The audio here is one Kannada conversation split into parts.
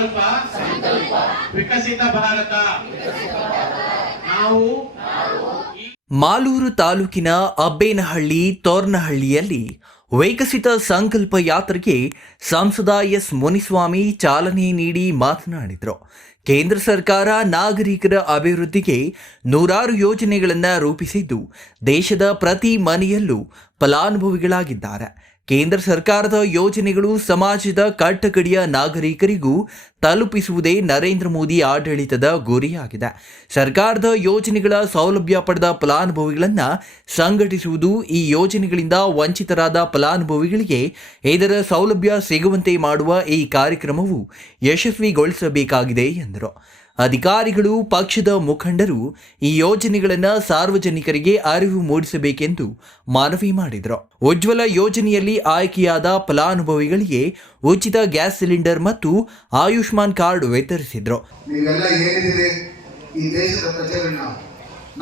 ಸಂಕಲ್ಪ ವಿಕಸಿತ ಭಾರತ. ನಾವು ಮಾಲೂರು ತಾಲೂಕಿನ ಅಬ್ಬೇನಹಳ್ಳಿ ತೋರ್ನಹಳ್ಳಿಯಲ್ಲಿ ವಿಕಸಿತ ಸಂಕಲ್ಪ ಯಾತ್ರೆಗೆ ಸಂಸದ ಎಸ್ ಮುನಿಸ್ವಾಮಿ ಚಾಲನೆ ನೀಡಿ ಮಾತನಾಡಿದರು. ಕೇಂದ್ರ ಸರ್ಕಾರ ನಾಗರಿಕರ ಅಭಿವೃದ್ಧಿಗೆ ನೂರಾರು ಯೋಜನೆಗಳನ್ನು ರೂಪಿಸಿದ್ದು ದೇಶದ ಪ್ರತಿ ಮನೆಯಲ್ಲೂ ಫಲಾನುಭವಿಗಳಾಗಿದ್ದಾರೆ. ಕೇಂದ್ರ ಸರ್ಕಾರದ ಯೋಜನೆಗಳು ಸಮಾಜದ ಕಟ್ಟಕಡೆಯ ನಾಗರಿಕರಿಗೂ ತಲುಪಿಸುವುದೇ ನರೇಂದ್ರ ಮೋದಿ ಆಡಳಿತದ ಗುರಿಯಾಗಿದೆ. ಸರ್ಕಾರದ ಯೋಜನೆಗಳ ಸೌಲಭ್ಯ ಪಡೆದ ಫಲಾನುಭವಿಗಳನ್ನು ಸಂಘಟಿಸುವುದು, ಈ ಯೋಜನೆಗಳಿಂದ ವಂಚಿತರಾದ ಫಲಾನುಭವಿಗಳಿಗೆ ಇದರ ಸೌಲಭ್ಯ ಸಿಗುವಂತೆ ಮಾಡುವ ಈ ಕಾರ್ಯಕ್ರಮವು ಯಶಸ್ವಿಗೊಳಿಸಬೇಕಾಗಿದೆ ಎಂದರು. ಅಧಿಕಾರಿಗಳು, ಪಕ್ಷದ ಮುಖಂಡರು ಈ ಯೋಜನೆಗಳನ್ನು ಸಾರ್ವಜನಿಕರಿಗೆ ಅರಿವು ಮೂಡಿಸಬೇಕೆಂದು ಮನವಿ ಮಾಡಿದರು. ಉಜ್ವಲ ಯೋಜನೆಯಲ್ಲಿ ಆಯ್ಕೆಯಾದ ಫಲಾನುಭವಿಗಳಿಗೆ ಉಚಿತ ಗ್ಯಾಸ್ ಸಿಲಿಂಡರ್ ಮತ್ತು ಆಯುಷ್ಮಾನ್ ಕಾರ್ಡ್ ವಿತರಿಸಿದರು. ನೀವೆಲ್ಲ ಏನಿದ್ದೀರಿ ಈ ದೇಶದ ಪ್ರಜೆಗಳನ್ನ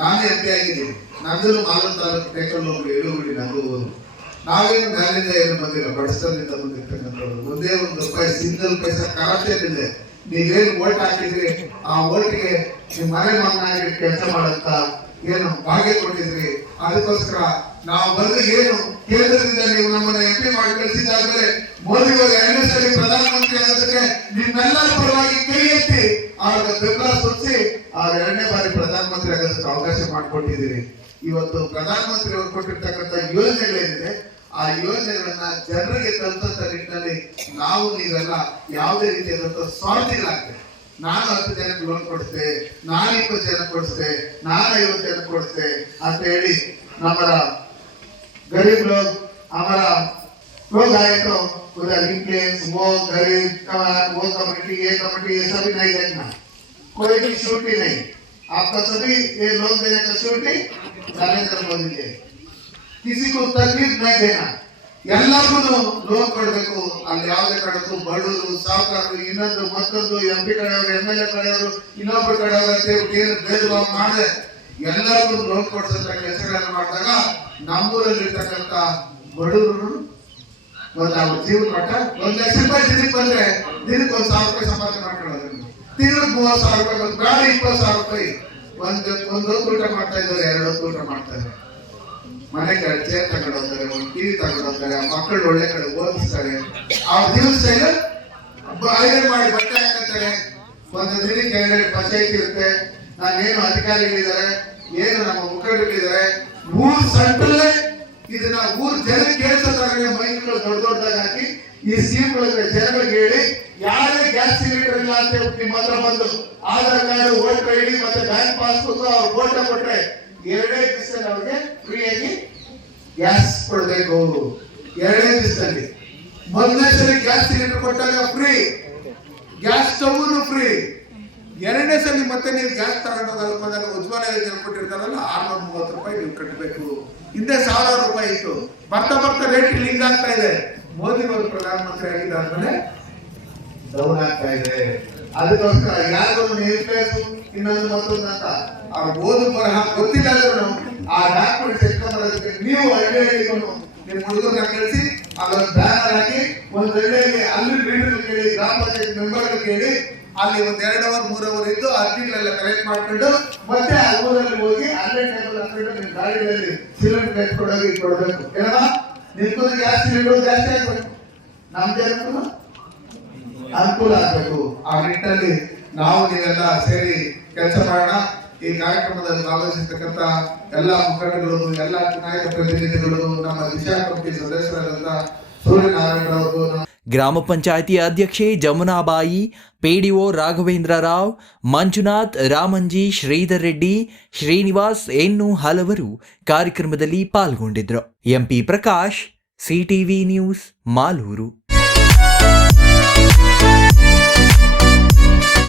ನಾನೇ ಎಂಪಿ ಆಗಿದ್ದೀನಿ. ನಂದೂ ಮಾಲೂರು ತಾಲೂಕು ಟೇಕಲ್ ಹೋಗಿ ಎಳುಗುಡಿ ನಂದು ನಾವೇನು ಮ್ಯಾಲಿಂದ ಏನು ಬಂದಿಲ್ಲ, ಬಡಸ್ತನದಿಂದ ಬಂದಿರ್ತಕ್ಕಂಥವ್ರು. ಒಂದೇ ಒಂದು ರೂಪಾಯಿ ಸಿಂಗಲ್ ಪೈಸಾ ಕರಪ್ಷನ್ ಇದೆ. ನೀವೇನು ಓಟ್ ಹಾಕಿದ್ರಿ ಆ ಓಟಿಗೆ ನೀವು ಮನೆ ಮಗನಾಗಿ ಕೆಲಸ ಮಾಡಂತ ಏನು ಭಾಗ್ಯ ಕೊಟ್ಟಿದ್ರಿ. ಅದಕ್ಕೋಸ್ಕರ ನಾವು ಬಂದು ಏನು ಕೇಂದ್ರದಿಂದ ನೀವು ನಮ್ಮನ್ನ ಎಂಪಿ ಮಾಡಿ ಕಳಿಸಿದಾಗಲೇ ಮೋದಿ ಅವರು 2ನೇ ಸಲ ಪ್ರಧಾನಮಂತ್ರಿ ಆಗೋದಕ್ಕೆ ನಿಮ್ಮೆಲ್ಲರ ಪರವಾಗಿ ಕೈ ಎತ್ತಿ ಆಗ ಬೆಂಬಲ ಸೂಚಿಸಿ ಆ 2ನೇ ಬಾರಿ ಪ್ರಧಾನಮಂತ್ರಿ ಆಗೋದಕ್ಕೆ ಅವಕಾಶ ಮಾಡಿಕೊಟ್ಟಿದ್ದೀರಿ. ಇವತ್ತು ಪ್ರಧಾನಮಂತ್ರಿ ಅವರು ಕೊಟ್ಟಿರ್ತಕ್ಕಂಥ ಯೋಜನೆಗಳೇನಿದೆ ಆ ಯೋಜನೆಗಳನ್ನ ಜನರಿಗೆ ತಲುಪಂತ ನಿಟ್ಟಿನಲ್ಲಿ ನಾವು ನೀವೆಲ್ಲ ಯಾವುದೇ ರೀತಿಯಾದಂತಹ ಸ್ವಾರ್ಥಿಗಳಾಗ್ತದೆ. ನಾನು 10 ಜನಕ್ಕೆ ಲೋನ್ ಕೊಡಿಸ್ತೆ, ನಾನು 20 ಜನಕ್ಕೆ ಕೊಡಿಸ್ತೆ, ನಾನು 50 ಜನಕ್ಕೆ ಕೊಡಿಸ್ತೆ ಅಂತ ಹೇಳಿ ನಮ್ಮ गरीब लोग हमारा लोग आए तो उधर इनफ्लुएंस वो गरीब वो कमेटी ये कमेटी ये सभी नहीं देखना, कोई भी छुट्टी नहीं. आपका सभी ये लोग देने का छुट्टी नरेंद्र मोदी के. किसी को तकलीफ नहीं देना, ಎಲ್ಲರಿಗೂ ಲೋನ್ ಕೊಡಬೇಕು. ಅಲ್ಲಿ ಯಾವುದೇ ಕಡೆಗೂ ಬಡವರು, ಸಾಹುಕಾರರು, ಇನ್ನೊಂದು ಮತ್ತೊಂದು MP ಕಡೆಯವರು, MLA ಕಡೆಯವರು, ಇನ್ನೊಬ್ಬರ ಕಡೆಯವರು ಅಂತ ಏನು ಭೇದ ಭಾವ ಮಾಡದೆ ಎಲ್ಲರಿಗೂ ಲೋನ್ ಕೊಡಿಸಂತ ಕೆಲಸಗಳನ್ನು ಮಾಡಿದಾಗ ನಮ್ಮೂರಲ್ಲಿರ್ತಕ್ಕಂಥ ಬಡವರು ಒಂದು ಅವ್ರ ಜೀವನ ಮಟ್ಟ 1 ಲಕ್ಷ ರೂಪಾಯಿ ದಿನಕ್ಕೆ ಬಂದ್ರೆ ದಿನಕ್ಕೆ 1,000 ರೂಪಾಯಿ ಸಂಪಾದನೆ ಮಾಡ್ಕೊಳ್ಳೋದು. ತಿಂಗಳಿಗೆ 30,000 ರೂಪಾಯಿ ಬಂದು ಬೇಡ 20,000 ರೂಪಾಯಿ ಒಂದು ಊಟ ಮಾಡ್ತಾ ಇದ್ದಾರೆ, 2 ಹೊತ್ತು ಊಟ ಮಾಡ್ತಾ ಇದ್ದಾರೆ. ಮನೆಗೆ ಚೇರ್ ತಗೊಂಡು ಹೋಗ್ತಾರೆ, ಒಂದು ಟಿವಿ ತಗೊಂಡು ಹೋಗ್ತಾರೆ, ಮಕ್ಕಳು ಒಳ್ಳೆ ಕಡೆ ಓದಿಸ್ತಾರೆ. ಅವ್ರ ಜೀವನ ಶೈಲಿ ಐರನ್ ಮಾಡಿ ಬಟ್ಟೆ ಹಾಕಂತಾರೆ. ಒಂದು ದಿನಕ್ಕೆ 2 ಪಂಚಾಯತಿ ಇರುತ್ತೆ. ನಾನೇನು ಅಧಿಕಾರಿಗಳಿದ್ದಾರೆ, ಏನು ನಮ್ಮ ಮುಖಂಡರಿದ್ದಾರೆ, ಊರ್ ಸೆಂಟ್ರಲ್ಲೇ ಇದನ್ನ ಊರ್ ಜನಕ್ಕೆ ಕೇಳಿಸೋದಾಗಲೇ ಮೈಕ್ಗಳು ದೊಡ್ಡ ದೊಡ್ಡದಾಗಿ ಹಾಕಿ ಈ ಸ್ಕೀಮ್ಗಳಿಗೆ ಜನಗಳಿಗೆ ಹೇಳಿ ಯಾರೇ ಗ್ಯಾಸ್ ಸಿಲಿಂಡರ್ ಇಲ್ಲ ಅಂತ ನಿಮ್ಮ ಹತ್ರ ಬಂದು ಆಧಾರ್ ಕಾರ್ಡ್, ವೋಟರ್ ಐಡಿ ಮತ್ತೆ ಬ್ಯಾಂಕ್ ಪಾಸ್ಬುಕ್ ಅವ್ರು ಫೋಟೋ ಕೊಟ್ರೆ 2 ದಿವಸದಲ್ಲಿ ಅವ್ರಿಗೆ ಫ್ರೀಯಾಗಿ ಗ್ಯಾಸ್ ಕೊಡಬೇಕು. 2 ದಿವಸದಲ್ಲಿ. ಮೊದಲನೇ ಸಲ ಗ್ಯಾಸ್ ಸಿಲಿಂಡರ್ ಕೊಟ್ಟಾಗ ಫ್ರೀ, ಗ್ಯಾಸ್ ಸ್ಟವ್ ಫ್ರೀ. 2ನೇ ಸಲ ಮತ್ತೆ ನೀವು ಗ್ಯಾಸ್ ತಗೊಂಡೋದಾಗ ಉಜ್ವಲ ಯೋಜನೆ ಕೊಟ್ಟಿರ್ತಾರಲ್ಲ 630 ರೂಪಾಯಿ ನೀವು ಕಟ್ಟಬೇಕು. ಹಿಂದೆ 1000 ರೂಪಾಯಿ ಇತ್ತು. ಬರ್ತಾ ಬರ್ತಾ ರೇಟ್ ಲಿಂಕ್ ಆಗ್ತಾ ಇದೆ. ಮೋದಿ ಅವರು ಪ್ರಧಾನಮಂತ್ರಿ ಆಗಿದ್ದಾದ್ಮೇಲೆ ಡೌನ್ ಆಗ್ತಾ ಇದೆ. ಅದಕ್ಕೋಸ್ಕರ ಯಾರು ಇನ್ನೊಂದು ಮತ್ತೊಂದು ಅಂತ ಅವ್ರು ಓದು ಬರಹ ಗೊತ್ತಿಲ್ಲ ಅಂದ್ರೂ ಆ ಡಾಕ್ಯುಮೆಂಟ್ಸ್ ಎತ್ಕೊಂಡ್ಬರೋದಕ್ಕೆ ನೀವು ಹಳ್ಳಿಗೂ ನಿಮ್ಮ ಹುಡುಗರನ್ನ ಕಳಿಸಿ ಅಲ್ಲೊಂದು ಬ್ಯಾನರ್ ಹಾಕಿ ಒಂದು ಹಳ್ಳಿಯಲ್ಲಿ ಅಲ್ಲಿ ಲೀಡರ್ ಕೇಳಿ, ಗ್ರಾಮ ಪಂಚಾಯತ್ ಮೆಂಬರ್ ಕೇಳಿ, ಅಲ್ಲಿ ಒಂದು 2 ಅವರ್ 3 ಅವರ್ ಇದ್ದು ಅರ್ಜಿಗಳೆಲ್ಲ ಕಲೆಕ್ಟ್ ಮಾಡ್ಕೊಂಡು ಮತ್ತೆ ಆ ಊರಲ್ಲಿ ಹೋಗಿ ಅಲ್ಲೇ ಟೇಬಲ್ ಹಾಕೊಂಡು ನಿಮ್ಮ ಗಾಡಿಗಳಲ್ಲಿ ಸಿಲಿಂಡರ್ ಎತ್ಕೊಂಡೋಗಿ ಕೊಡಬೇಕು. ಏನಮ್ಮ ನಿಮ್ಗೂ ಗ್ಯಾಸ್ ಸಿಲಿಂಡರ್ ಜಾಸ್ತಿ ಆಗ್ಬೇಕು, ನಮ್ ಜನಕ್ಕೂ ಅನುಕೂಲ ಆಗ್ಬೇಕು. ಆ ನಿಟ್ಟಿನಲ್ಲಿ ನಾವು ನೀವೆಲ್ಲ ಸೇರಿ ಕೆಲಸ ಮಾಡೋಣ. ಈ ಕಾರ್ಯಕ್ರಮದಲ್ಲಿ ಭಾಗವಹಿಸಿರ್ತಕ್ಕಂಥ ಎಲ್ಲ ಮುಖಂಡಗಳು, ಎಲ್ಲ ನಾಯಕ ಪ್ರತಿನಿಧಿಗಳು, ನಮ್ಮ ದಿಶಾ ಕಮಿಟಿ ಸದಸ್ಯರಾದಂಥ ಸೂರ್ಯನಾರಾಯಣ ಅವರು, ಗ್ರಾಮ ಪಂಚಾಯಿತಿ ಅಧ್ಯಕ್ಷೆ ಜಮುನಾಬಾಯಿ, PDO ರಾಘವೇಂದ್ರ ರಾವ್, ಮಂಜುನಾಥ್, ರಾಮಂಜಿ, ಶ್ರೀಧರ್ ರೆಡ್ಡಿ, ಶ್ರೀನಿವಾಸ್ ಇನ್ನೂ ಹಲವರು ಕಾರ್ಯಕ್ರಮದಲ್ಲಿ ಪಾಲ್ಗೊಂಡಿದ್ದರು. MP Prakash, CTV news, Malur.